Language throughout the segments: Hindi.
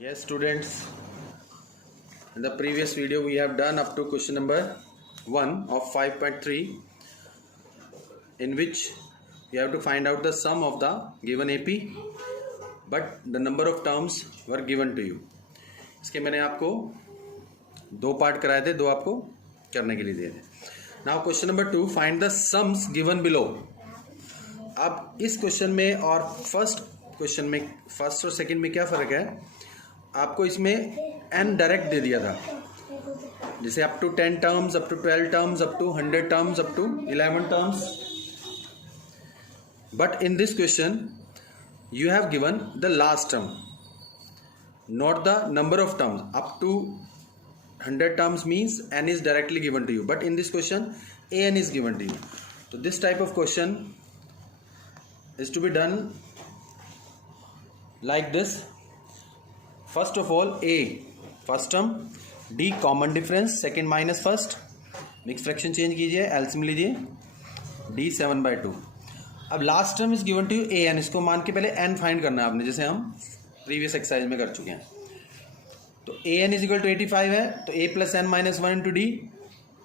Yes, students, in the previous video we have done up to question number 1 of 5.3, in which you have to find out the sum of the given AP, but the number of terms were given to you. इसके मैंने आपको दो पार्ट कराए थे, दो आपको करने के लिए दिए थे. Now question number 2, find the sums given below. अब इस क्वेश्चन में और फर्स्ट क्वेश्चन में, फर्स्ट और सेकंड में क्या फ़र्क है? आपको इसमें n डायरेक्ट दे दिया था, जैसे up to 10 terms, up to 12 terms, up to 100 terms, up to 11 terms. But in this question you have given the last term, not the number of terms. Up to 100 terms means n is directly given to you, but in this question an is given to you. So this type of question is to be done like this. First of all, a first term, d common difference, second minus first, mixed fraction change कीजिए, LCM लीजिए, d 7/2. अब last term is given to you a n. इसको मान के पहले एन फाइंड करना है आपने, जैसे हम प्रीवियस एक्सरसाइज में कर चुके हैं. तो a n is equal to 85 है, तो a plus n minus 1 into d,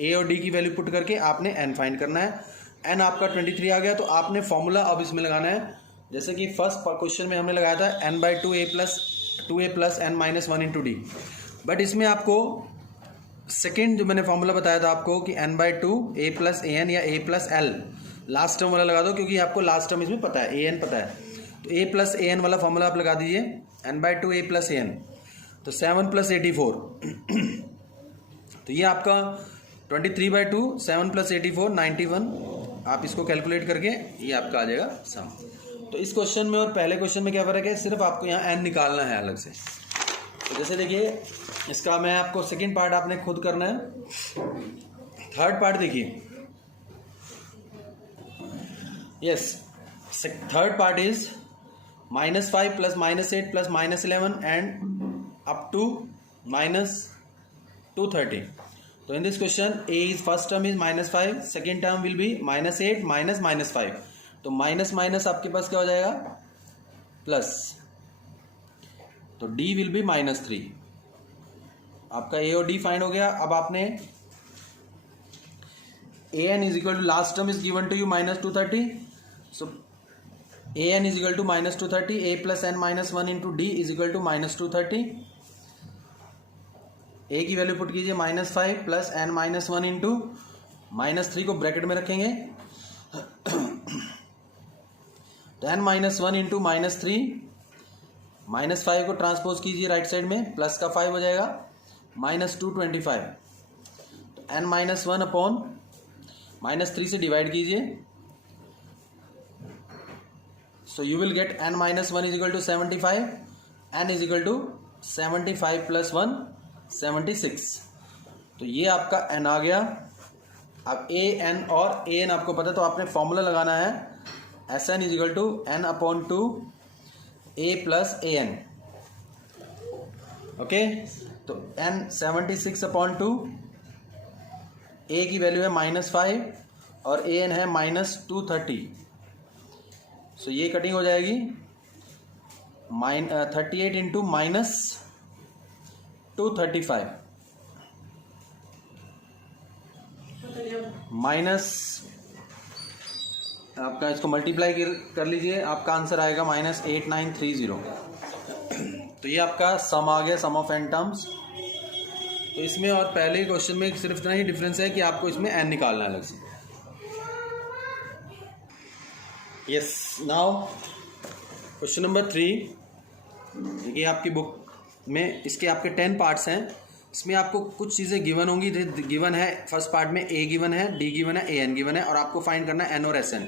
a और डी की वैल्यू पुट करके आपने एन फाइंड करना है. एन आपका 23 आ गया, तो आपने फॉर्मूला अब इसमें लगाना है, जैसे कि फर्स्ट क्वेश्चन में हमने लगाया था n by two a plus n minus 1 into d. But इसमें आपको सेकेंड जो मैंने फॉर्मूला बताया था आपको कि n by two a plus a n या a plus l, last term वाला लगा दो, क्योंकि आपको लास्ट टर्म इसमें पता है, ए एन पता है. तो ए प्लस ए एन वाला फॉर्मूला आप लगा दीजिए, n by two a plus a n, तो 7 प्लस 84. तो ये आपका 23/2, 7 प्लस 84 91. आप इसको कैलकुलेट करके ये आपका आ जाएगा सम. तो इस क्वेश्चन में और पहले क्वेश्चन में क्या फ़र्क है? सिर्फ आपको यहाँ एन निकालना है अलग से. तो जैसे देखिए, इसका मैं आपको सेकेंड पार्ट आपने खुद करना है. थर्ड पार्ट देखिए. Yes, third part is -5 plus -8 plus -11 and up to -230. So in this question, A is first term is -5, second term will be -8 minus -5. तो माइनस माइनस आपके पास क्या हो जाएगा? प्लस. तो D will be -3. आपका A और D फाइंड हो गया. अब आपने an is equal to last term is given to you -230. So an is equal to -230, a plus n minus 1 into d is equal to -230. a की वैल्यू पुट कीजिए -5 प्लस n माइनस 1 इंटू -3 को ब्रैकेट में रखेंगे. तो n माइनस 1 इंटू -3, -5 को ट्रांसपोज कीजिए राइट साइड में, प्लस का 5 हो जाएगा, -225. तो n माइनस 1 अपॉन -3 से डिवाइड कीजिए. So you will get n minus 1 is equal to 75. n is equal to 75 plus 1 76. तो ये आपका n आ गया. अब a n और a n आपको पता है, तो आपने फॉर्मूला लगाना है S n is equal to n upon 2 a plus a n. Okay, तो n 76 अपॉन 2, a की वैल्यू है -5 और a n है -230. सो ये कटिंग हो जाएगी 38 इंटू -235 माइनस आपका, इसको मल्टीप्लाई कर लीजिए, आपका आंसर आएगा -8930. तो ये आपका सम आ गया, सम ऑफ एन टर्म्स. तो इसमें और पहले क्वेश्चन में सिर्फ इतना ही डिफरेंस है कि आपको इसमें एन निकालना है अलग से. Yes, now question number 3. देखिए आपकी बुक में इसके आपके 10 पार्ट्स हैं. इसमें आपको कुछ चीज़ें गिवन होंगी. गिवन है फर्स्ट पार्ट में ए गिवन है, डी गिवन है, ए एन गिवन है, और आपको फाइंड करना है एन और एस एन.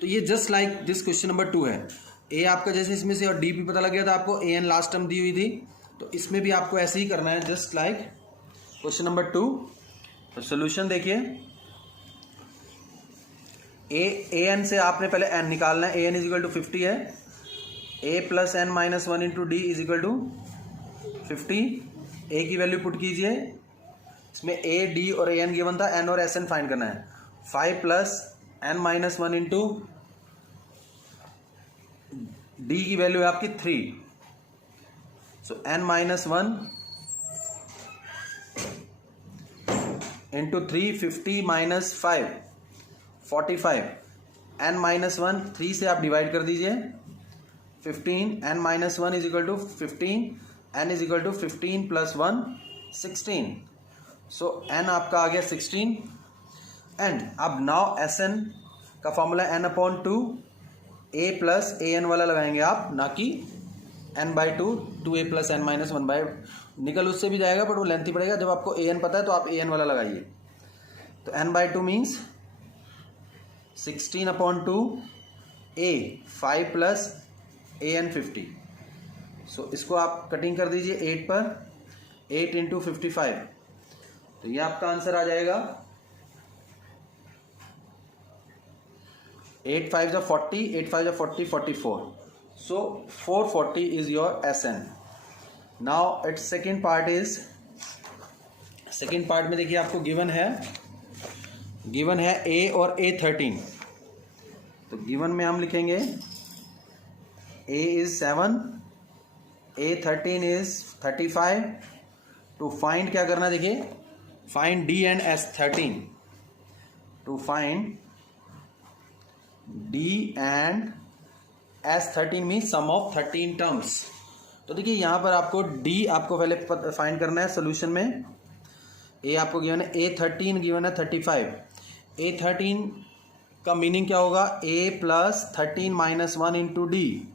तो ये just like this question number 2 है. ए आपका जैसे इसमें से और डी भी पता लग गया था आपको, ए एन लास्ट टर्म दी हुई थी, तो इसमें भी आपको ऐसे ही करना है, जस्ट लाइक क्वेश्चन नंबर 2. तो सोल्यूशन देखिए, ए एन से आपने पहले एन निकालना है. A n is equal to 50 है, a plus n minus 1 into d is equal to 50. A की वैल्यू पुट कीजिए, इसमें ए डी और ए एन गिवन था, एन और एस एन फाइंड करना है. 5 plus n minus 1 into d की वैल्यू है आपकी 3. So n minus 1 into 3 50 minus 5 45 n minus 1 3 से आप डिवाइड कर दीजिए 15 n minus 1 is equal to 15 n is equal to 15 plus 1 16 so n आपका आ गया 16 एंड अब नाउ Sn का formula n upon 2 a plus a n वाला लगाएंगे आप, ना कि n by 2 2a plus n minus 1 by, निकल उससे भी जाएगा बट वो लेंथी पड़ेगा। जब आपको a n पता है तो आप a n वाला लगाइए। तो n by 2 means 16 upon 2 a 5 plus a n 50। सो इसको आप कटिंग कर दीजिए 8 पर, 8 इंटू 55, तो ये आपका आंसर आ जाएगा 8 5 जा 40, 8 5 जा 40, 44। So 440 is your SN. Now its second part is, second part में देखिए आपको गिवन है A और A13। तो गिवन में हम लिखेंगे A is 7, A13 is 35। To find क्या करना, देखिए find D and S13। To find D and S13 means sum of 13 terms. तो देखिए यहाँ पर आपको D आपको पहले फाइंड करना है सोल्यूशन में। A आपको गिवन है, A13 गिवन है 35। A13 का मीनिंग क्या होगा, A plus 13 minus 1 into D,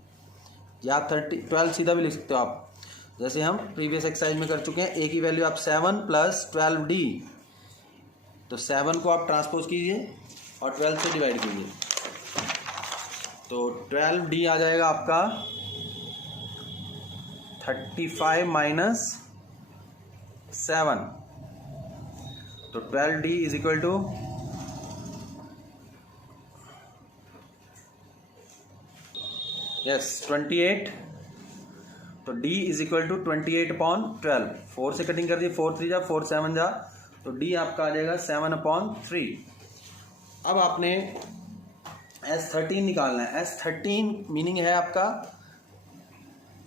या 12 सीधा भी लिख सकते हो आप, जैसे हम प्रीवियस एक्सरसाइज में कर चुके हैं। A की वैल्यू आप 7 प्लस 12D, तो 7 को आप ट्रांसपोज कीजिए और 12 से डिवाइड कीजिए, तो 12D आ जाएगा आपका 35 माइनस 7। तो 12D is equal to yes 28। तो D is equal to 28 upon 12। 4 से कटिंग कर दिए, 4 3 जा 4 7 जा, तो D आपका आ जाएगा 7 अपॉन 3। अब आपने S13 निकालना है। S13 मीनिंग है आपका,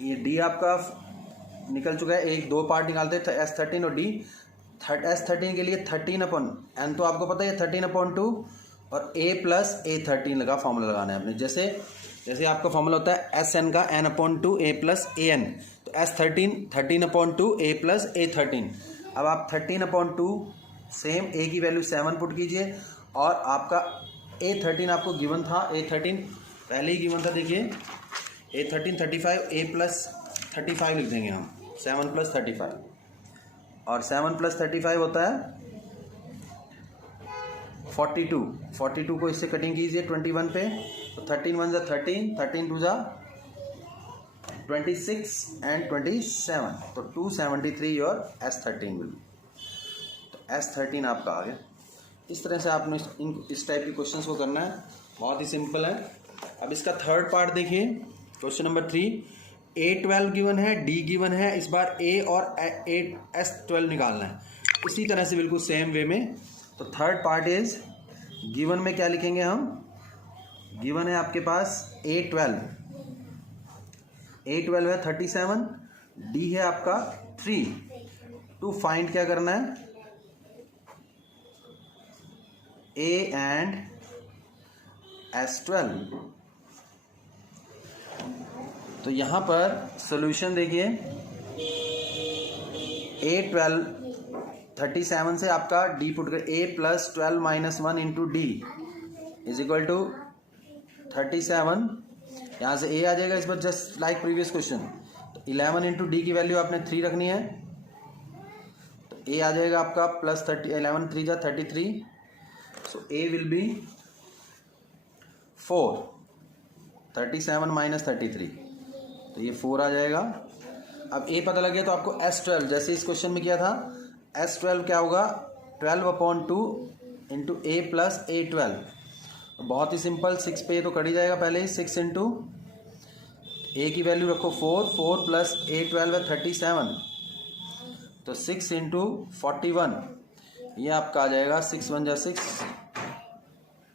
ये D आपका निकल चुका है, एक दो पार्ट निकालते हैं S13 और D। S13 के लिए 13 अपॉन n तो आपको पता है 13 अपॉन 2 और A प्लस A13 लगा फॉर्मूला लगाना है आपने। जैसे आपका फॉर्मूला होता है Sn का n upon 2 A plus AN, तो S13 13 upon 2 A plus A13। अब आप 13 अपॉन 2 सेम A की वैल्यू 7 पुट कीजिए और आपका A13 आपको गिवन था, A13 पहले ही गिवन था, देखिए A13 35, A प्लस 35 लिख देंगे हम, 7 प्लस 35, और 7 प्लस 35 होता है 42। 42 को इससे कटिंग कीजिए 21 पे, तो 13 1 जा 13, 13 2 जा 26 एंड 27, तो 273 और S13 विल, तो S13 आपका आ गया। इस तरह से आपने इस टाइप के क्वेश्चंस को करना है, बहुत ही सिंपल है। अब इसका थर्ड पार्ट देखिए, क्वेश्चन नंबर 3, A12 गिवन है, D गिवन है, इस बार A और S12 निकालना है, इसी तरह से बिल्कुल सेम वे में। तो थर्ड पार्ट इज, गिवन में क्या लिखेंगे हम, गिवन है आपके पास A12 है 37, D है आपका 3। टू फाइंड क्या करना है, A and S12। तो यहां पर सॉल्यूशन देखिए, A12 37 से आपका D पुट कर, A plus 12 minus 1 into d is equal to 37। यहाँ से A आ जाएगा इस बार, जस्ट लाइक प्रीवियस क्वेश्चन। तो 11 इंटू डी की वैल्यू आपने 3 रखनी है, तो A आ जाएगा आपका प्लस 30, 11 3 जा 33, सो A विल बी 4, 37 माइनस 33, तो ये 4 आ जाएगा। अब A पता लग गया, तो आपको S12 जैसे इस क्वेश्चन में किया था, S12 क्या होगा, 12 upon 2 into A plus A12। बहुत ही सिंपल, 6 पे तो कट ही जाएगा पहले ही, 6 इंटू A की वैल्यू रखो 4, 4 प्लस A12 है 37, तो 6 इंटू 41, ये आपका आ जाएगा 6 1 जा 6,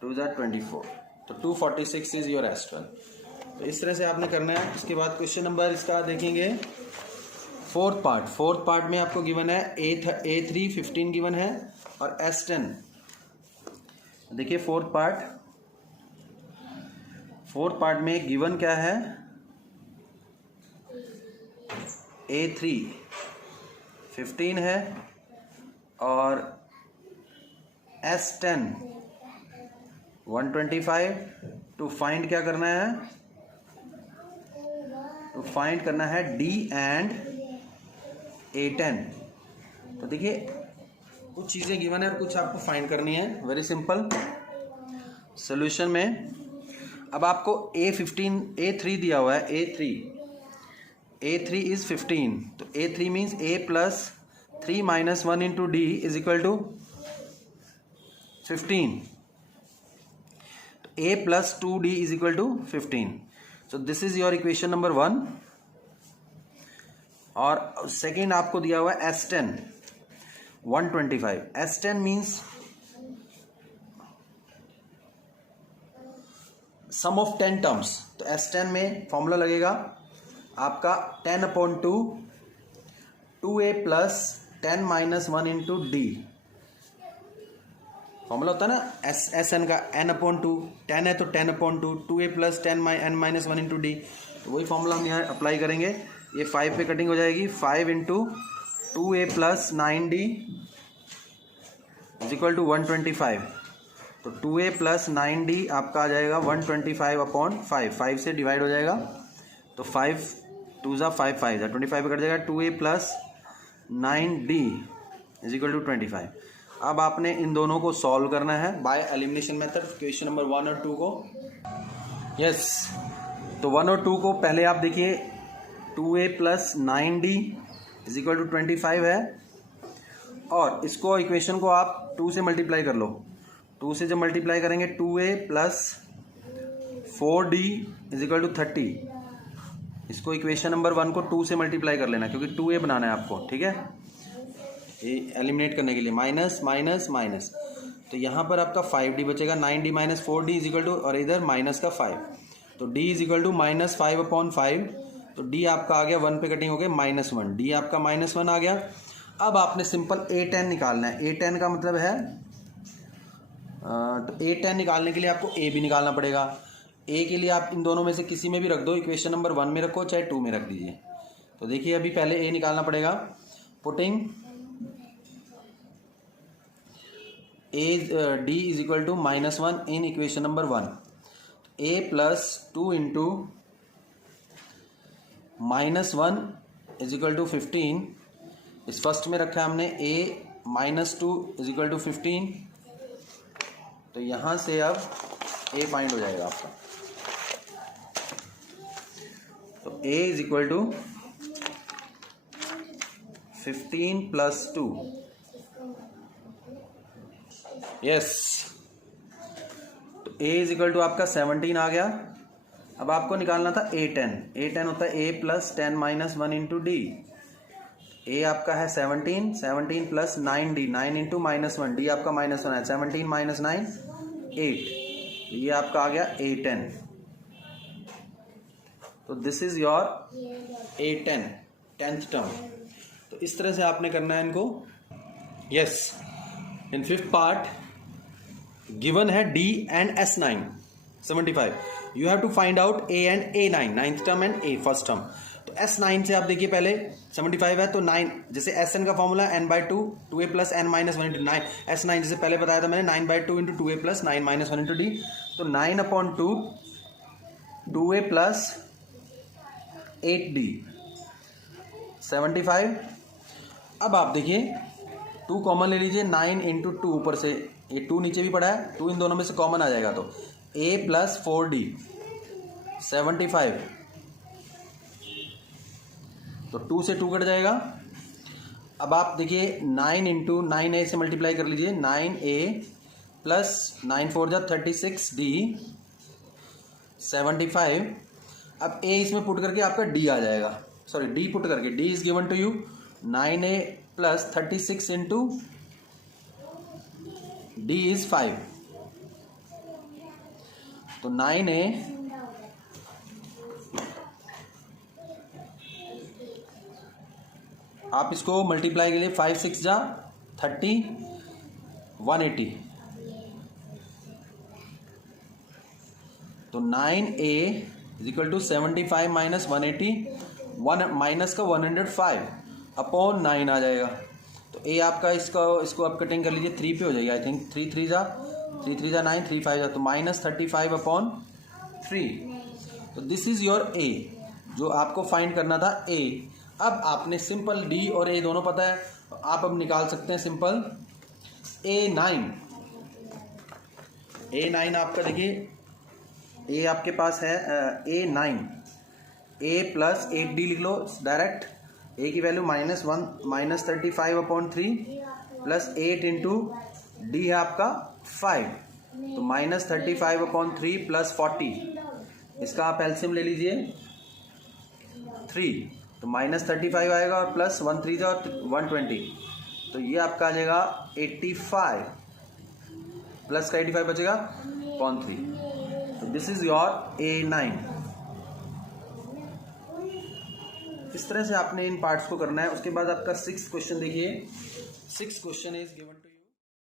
2 जा 24, तो 246 इज योर S12। तो इस तरह से आपने करना है। उसके बाद क्वेश्चन नंबर इसका देखेंगे फोर्थ पार्ट में आपको गिवन है A3 15 गिवन है और S10। देखिए फोर्थ पार्ट में गिवन क्या है, A3 15 है और S10 125। टू फाइंड क्या करना है, तो फाइंड करना है D एंड A10। तो देखिए कुछ चीज़ें गिवन है और कुछ आपको फाइंड करनी है, वेरी सिंपल। सॉल्यूशन में अब आपको A3 दिया हुआ है, A3 इज 15, तो A3 means A plus 3 minus 1 into D is equal to 15। तो A plus 2D is equal to 15। So this is your equation number 1। और सेकेंड आपको दिया हुआ है S10 125। S10 means sum of 10 terms. तो S10 में फॉर्मूला लगेगा आपका 10/2 2A plus 10 minus 1 into D। Formula होता है ना SN का n/2, 10 है तो 10/2 2A plus 10 n minus 1 into D। तो वही फॉर्मूला हम यहाँ अप्लाई करेंगे। ये 5 पे कटिंग हो जाएगी, 5 into 2A plus 9D is equal to 125। तो 2A प्लस 9D आपका आ जाएगा 125/5, 5 से डिवाइड हो जाएगा। तो 5 2 ज़ा 5 5 ज़ा 25 पे कट जाएगा। 2A plus 9D is equal to 25। अब आपने इन दोनों को सॉल्व करना है by elimination method, question number 1 और 2 को। यस, तो 1 और 2 को पहले आप देखिए, 2A plus 9D is equal to 25 है और इसको इक्वेशन को आप 2 से मल्टीप्लाई कर लो। 2 से जब मल्टीप्लाई करेंगे 2A plus 4D is equal to 30। इसको इक्वेशन नंबर 1 को 2 से मल्टीप्लाई कर लेना क्योंकि 2A बनाना है आपको, ठीक है, ये एलिमिनेट करने के लिए। माइनस माइनस माइनस, तो यहाँ पर आपका 5D बचेगा। 9D minus 4D is equal to, और इधर माइनस का 5, तो D is equal to minus 5/5। तो D आपका आ गया 1 पे कटिंग हो गया -1, D आपका -1 आ गया। अब आपने सिंपल A10 निकालना है। A10 का मतलब है तो A10 निकालने के लिए आपको A भी निकालना पड़ेगा। A के लिए आप इन दोनों में से किसी में भी रख दो, इक्वेशन नंबर 1 में रखो चाहे 2 में रख दीजिए। तो देखिए अभी पहले A निकालना पड़ेगा। Putting D is equal to -1 in equation number 1। A plus 2 into -1 is equal to 15। इस फर्स्ट में रखा है हमने A minus 2 is equal to 15। तो यहां से अब A फाइंड हो जाएगा आपका। तो A is equal to 15 plus 2। Yes, तो A इज इक्वल टू आपका 17 आ गया। अब आपको निकालना था A10। A10 होता है A plus 10 minus 1 into D। A आपका है 17 प्लस 9D, 9 इंटू -1, D आपका -1 है। 17 माइनस 9 8, ये आपका आ गया A10। तो this is your A10, 10th term. तो इस तरह से आपने करना है इनको। Yes, in 5th part given है D and S9 75। You have to find out A and A9, 9th term and A first term. तो S9 से आप देखिए, पहले 75 है तो 9, जैसे Sn का formula n/2 2A plus n minus 1 into 9। S9 जैसे पहले बताया था मैंने 9/2 into 2A plus 9 minus 1 into D। तो 9/2 2A प्लस 8D 75। अब आप देखिए 2 कॉमन ले लीजिए, 9 इंटू 2 ऊपर से, ये 2 नीचे भी पड़ा है, 2 इन दोनों में से कॉमन आ जाएगा। तो A प्लस 4D 75। तो 2 से 2 कट जाएगा। अब आप देखिए 9 इंटू 9A से मल्टीप्लाई कर लीजिए, 9A प्लस 9 4 जा 36D 75। अब A इसमें पुट करके आपका D आ जाएगा, सॉरी D पुट करके, D is given to you 9A plus 36 into D is 5। तो 9A आप इसको मल्टीप्लाई के लिए 5 6 जा 30 180, तो 9a is equal to 75 minus 180, 1 minus का 105 अपॉन 9 आ जाएगा। तो a आपका इसको आप कटिंग कर लीजिए 3 पे हो जाएगी आई थिंक, 3 3 जा 9, 3 5 जा, तो माइनस 35 अपॉन 3। तो दिस इज योर a, जो आपको फाइंड करना था a। अब आपने सिंपल d और a दोनों पता है, आप अब निकाल सकते हैं सिंपल a9 आपका देखिए a आपके पास है a9, a प्लस 8d लिख लो डायरेक्ट, a की value minus 35 upon 3 plus 8 into D है आपका 5, तो माइनस 35 अपॉन 3 प्लस 40, इसका आप एलसीएम ले लीजिए 3, तो माइनस 35 आएगा और प्लस 1 3 जा 120, तो ये आपका आ जाएगा 85 प्लस का 85 बचेगा अपॉन 3। तो दिस इज योर a9। इस तरह से आपने इन पार्ट्स को करना है। उसके बाद आपका 6th क्वेश्चन देखिए। 6th question is given to